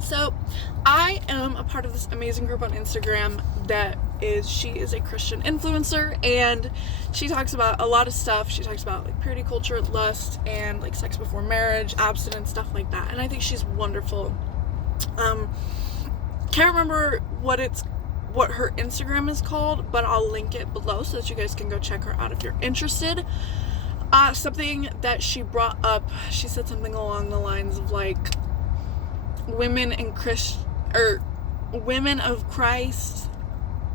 So I am a part of this amazing group on Instagram she is a Christian influencer, and she talks about a lot of stuff. She talks about like purity culture, lust, and like sex before marriage, abstinence, stuff like that. And I think she's wonderful. Can't remember what her Instagram is called, but I'll link it below so that you guys can go check her out if you're interested. Something that she brought up, she said something along the lines of like women of Christ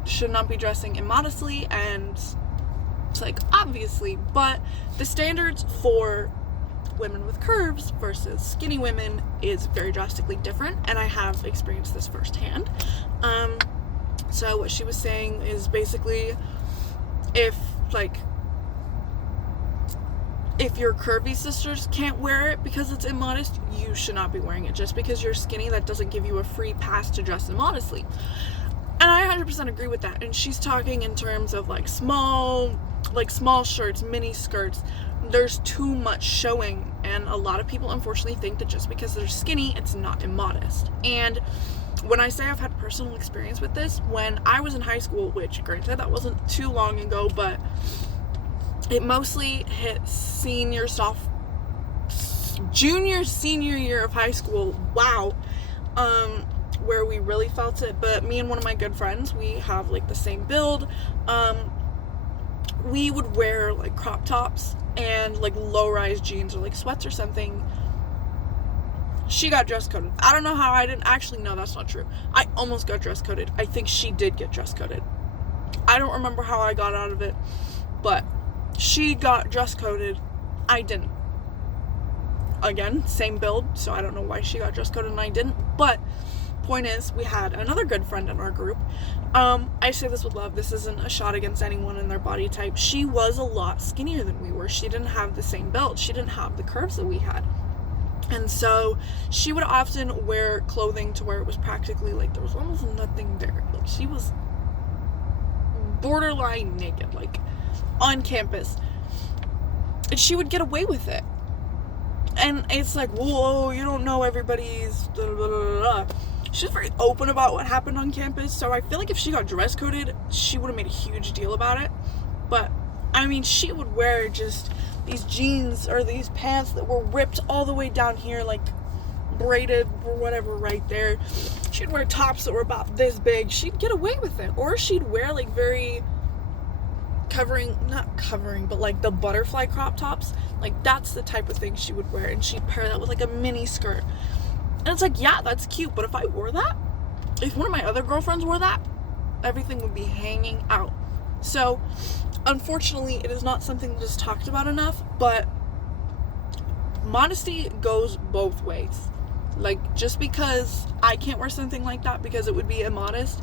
should not be dressing immodestly, and it's like obviously, but the standards for women with curves versus skinny women is very drastically different, and I have experienced this firsthand. So what she was saying is basically if your curvy sisters can't wear it because it's immodest, you should not be wearing it. Just because you're skinny, that doesn't give you a free pass to dress immodestly. And I 100% agree with that. And she's talking in terms of like small shirts, mini skirts. There's too much showing, and a lot of people unfortunately think that just because they're skinny, it's not immodest. And when I say I've had personal experience with this, when I was in high school, which granted that wasn't too long ago, but it mostly hit senior year of high school. Wow. Where we really felt it. But me and one of my good friends, we have like the same build. We would wear like crop tops and like low-rise jeans or like sweats or something. She got dress coded. I don't know how. I didn't actually. No, that's not true. I almost got dress coded. I think she did get dress coded. I don't remember how I got out of it, but she got dress coded. I didn't. Again, same build, so I don't know why she got dress coded and I didn't. But point is, we had another good friend in our group. I say this with love. This isn't a shot against anyone in their body type. She was a lot skinnier than we were. She didn't have the same build. She didn't have the curves that we had. And so she would often wear clothing to where it was practically like there was almost nothing there. Like she was borderline naked, like on campus. And she would get away with it. And it's like, whoa, you don't know everybody's blah, blah, blah, blah. She's very open about what happened on campus, so I feel like if she got dress coded, she would have made a huge deal about it. But I mean, she would wear just these jeans or these pants that were ripped all the way down here, like braided or whatever right there. She'd wear tops that were about this big. She'd get away with it. Or she'd wear like very not covering, but like the butterfly crop tops. Like that's the type of thing she would wear, and she'd pair that with like a mini skirt. And it's like, yeah, that's cute, but if I wore that, if one of my other girlfriends wore that, everything would be hanging out. So unfortunately, it is not something that is talked about enough, but modesty goes both ways. Like, just because I can't wear something like that because it would be immodest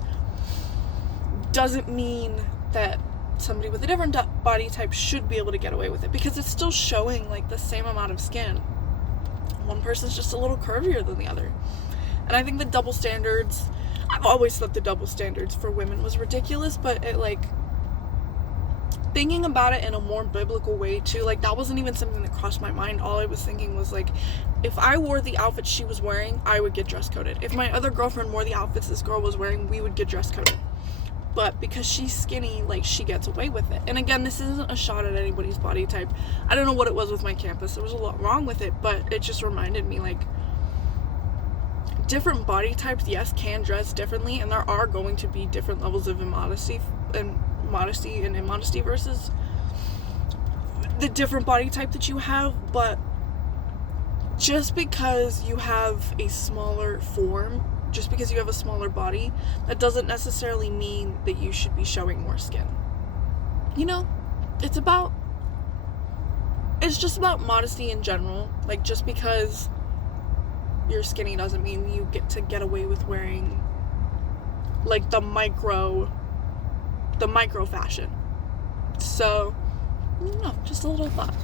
doesn't mean that somebody with a different body type should be able to get away with it, because it's still showing like the same amount of skin. One person's just a little curvier than the other. And I think the double standards, I've always thought the double standards for women was ridiculous, but it like, thinking about it in a more biblical way too, like that wasn't even something that crossed my mind. All I was thinking was like, if I wore the outfit she was wearing, I would get dress coded. If my other girlfriend wore the outfits this girl was wearing, we would get dress coded. But because she's skinny, like, she gets away with it. And again, this isn't a shot at anybody's body type. I don't know what it was with my campus. There was a lot wrong with it, but it just reminded me, like, different body types, yes, can dress differently, and there are going to be different levels of immodesty and immodesty versus the different body type that you have. But just because you have a smaller form, just because you have a smaller body, that doesn't necessarily mean that you should be showing more skin. You know, it's just about modesty in general. Like, just because you're skinny doesn't mean you get away with wearing like the micro fashion. So, no, just a little thought.